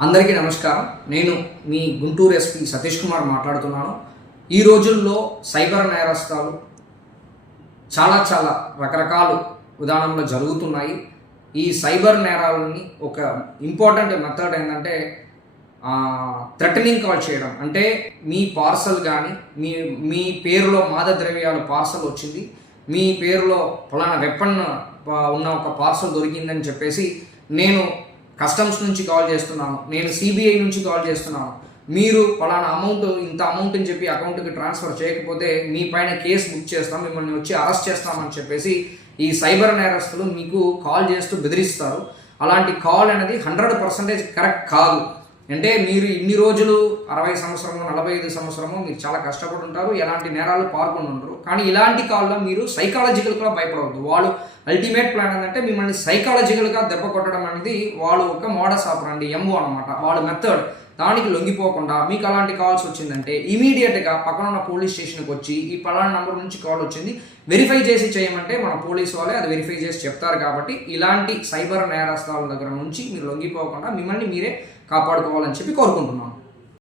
అందరికీ నమస్కారం. నేను మీ గుంటూరు ఎస్పీ సతీష్ కుమార్ మాట్లాడుతున్నాను. ఈ రోజుల్లో సైబర్ నేరస్తాలు చాలా రకరకాల విధానంలో జరుగుతున్నాయి. ఈ సైబర్ నేరాలని ఒక ఇంపార్టెంట్ మెథడ్ ఏంటంటే థ్రెటనింగ్ కాల్ చేయడం. అంటే మీ పార్సల్ కానీ మీ పేరులో మాదక ద్రవ్యాల పార్సల్ వచ్చింది, మీ పేరులో ఫలానా వెపన్ ఉన్న ఒక పార్సల్ దొరికిందని చెప్పేసి నేను కస్టమ్స్ నుంచి కాల్ చేస్తున్నాను, నేను సిబిఐ నుంచి కాల్ చేస్తున్నాను, మీరు ఫలానా ఇంత అమౌంట్ అని చెప్పి అకౌంట్కి ట్రాన్స్ఫర్ చేయకపోతే మీ పైన కేసు బుక్ చేస్తాం, మిమ్మల్ని వచ్చి అరెస్ట్ చేస్తామని చెప్పేసి ఈ సైబర్ నేరస్తులు మీకు కాల్ చేస్తూ బెదిరిస్తారు. అలాంటి కాల్ అనేది 100% కరెక్ట్ కాదు. అంటే మీరు ఇన్ని రోజులు 60 సంవత్సరము 45 సంవత్సరము మీరు చాలా కష్టపడి ఉంటారు, ఎలాంటి నేరాలు పాల్గొని ఉంటారు. కానీ ఇలాంటి కాల్లో మీరు సైకాలజికల్గా భయపడవద్దు. వాళ్ళు అల్టిమేట్ ప్లాన్ ఏంటంటే మిమ్మల్ని సైకాలజికల్గా దెబ్బ కొట్టడం అనేది వాళ్ళు ఒక మోడస్ ఆపరండి, ఎంఓ అనమాట వాళ్ళ మెథడ్. దానికి లొంగిపోకుండా మీకు అలాంటి కాల్స్ వచ్చిందంటే ఇమీడియట్గా పక్కన ఉన్న పోలీస్ స్టేషన్కి వచ్చి ఈ పలానా నంబర్ నుంచి కాల్ వచ్చింది వెరిఫై చేసి చేయమంటే మన పోలీసు వాళ్ళే అది వెరిఫై చేసి చెప్తారు. కాబట్టి ఇలాంటి సైబర్ నేరస్తాల దగ్గర నుంచి మీరు లొంగిపోకుండా మిమ్మల్ని మీరే కాపాడుకోవాలని చెప్పి కోరుకుంటున్నాను.